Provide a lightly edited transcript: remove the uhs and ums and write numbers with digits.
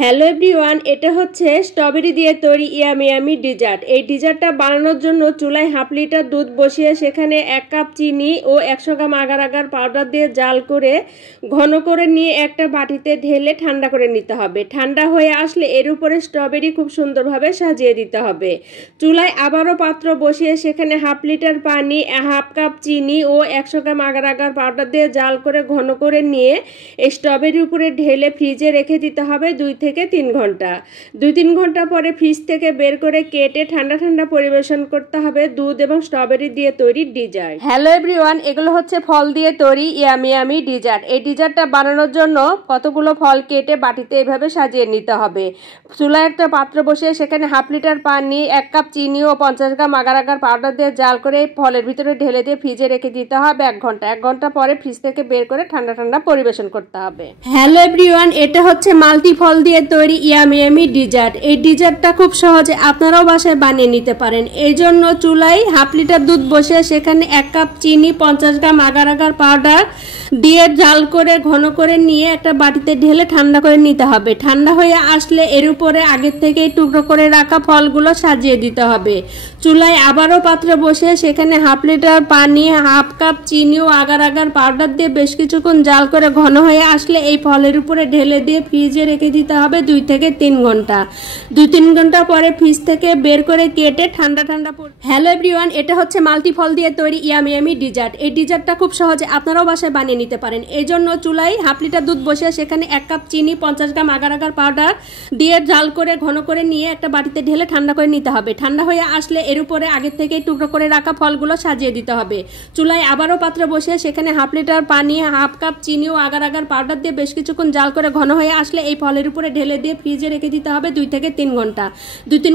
Hello everyone, এটা হচ্ছে strawberry দিয়ে তৈরি ইয়ামি ইয়ামি ডিজার্ট। এই ডিজার্টটা বানানোর জন্য চুলায় হাফ লিটার দুধ বসিয়ে সেখানে 1 কাপ চিনি ও 100 গ্রাম আগার আগার পাউডার দিয়ে জাল করে ঘন করে নিয়ে একটা বাটিতে ঢেলে ঠান্ডা করে নিতে হবে। ঠান্ডা হয়ে আসলে এর উপরে স্ট্রবেরি খুব সুন্দরভাবে সাজিয়ে দিতে হবে। চুলায় আবারও পাত্র বসিয়ে সেখানে হাফ লিটার পানি, হাফ কাপ চিনি ও 100 গ্রাম আগার আগার পাউডার দিয়ে জাল করে ঘন করে নিয়ে এই স্ট্রবেরির উপরে ঢেলে ফ্রিজে রেখে দিতে হবে 2 থেকে 3 ঘন্টা। 2-3 ঘন্টা পরে ফ্রিজ থেকে বের করে কেটে ঠান্ডা ঠান্ডা পরিবেশন করতে হবে দুধ এবং স্ট্রবেরি দিয়ে তৈরি ডিজার্ট। হ্যালো এভরিওয়ান, এগুলো হচ্ছে ফল দিয়ে তৈরি ইয়ামি ইয়ামি ডিজার্ট। এই ডিজার্টটা বানানোর জন্য কতগুলো ফল কেটে বাটিতে এভাবে সাজিয়ে নিতে হবে। চুলায় একটা পাত্র বসিয়ে সেখানে হাফ লিটার পানি, 1 কাপ চিনি ও 50 গ্রাম আগার আগার পাউডার দিয়ে জাল করে ফলের ভিতরে ঢেলে দিয়ে ফ্রিজে রেখে দিতে হবে 1 ঘন্টা। 1 ঘন্টা পরে ফ্রিজ থেকে বের করে ঠান্ডা ঠান্ডা পরিবেশন করতে হবে। হ্যালো এভরিওয়ান, এটা হচ্ছে মাল্টি ফল দিয়ে তৈরি ইয়ামি ইয়ামি ডিজার্ট। এই ডিজার্টটা খুব সহজে আপনারাও বাসায় বানিয়ে নিতে পারেন। এই জন্য চুলায় হাফ লিটার দুধ বসিয়ে সেখানে 1 কাপ চিনি, 50 গ্রাম আগার আগার পাউডার দিয়ে জাল করে ঘন করে নিয়ে একটা বাটিতে ঢেলে ঠান্ডা করে নিতে হবে। ঠান্ডা হয়ে আসলে এর উপরে আগের থেকেই টুকরো করে রাখা ফলগুলো সাজিয়ে দিতে হবে। চুলায় আবারও পাত্র বসে সেখানে হাফ লিটার পানি, হাফ কাপ চিনি ও আগার আগার পাউডার দিয়ে বেশ কিছুক্ষণ জাল করে ঘন হয়ে আসলে এই ফলের উপরে ঢেলে দিয়ে ফ্রিজে রেখে দিতে হবে 2 থেকে 3 ঘন্টা। 2-3 ঘন্টা পরে ফ্রিজ থেকে বের করে কেটে ঠান্ডা ঠান্ডা। হ্যালো এভরিওয়ান, এটা হচ্ছে মাল্টি ফল দিয়ে তৈরি ইয়ামি ইয়ামি ডিজার্ট। এই ডিজার্টটা খুব সহজে আপনারাও বাসায় বানিয়ে নিতে পারেন। এই জন্য চুলায় হাফ লিটার দুধ বসিয়ে সেখানে 1 কাপ চিনি, 50 গ্রাম আগার আগার পাউডার দিয়ে জাল করে ঘন করে নিয়ে একটা বাটিতে ঢেলে ঠান্ডা করে নিতে হবে। ঠান্ডা হয়ে আসলে এর উপরে আগের থেকে টুকরো করে রাখা ফলগুলো সাজিয়ে দিতে হবে। চুলায় আবারও পাত্র বসিয়ে সেখানে হাফ লিটার পানি, হাফ কাপ চিনি ও আগার আগার পাউডার দিয়ে বেশ কিছুক্ষণ জাল করে ঘন হয়ে আসলে এই ফলের উপরে ঢেলে দিয়ে ফ্রিজে রেখে দিতে হবে 2 থেকে 3 ঘন্টা। 2-3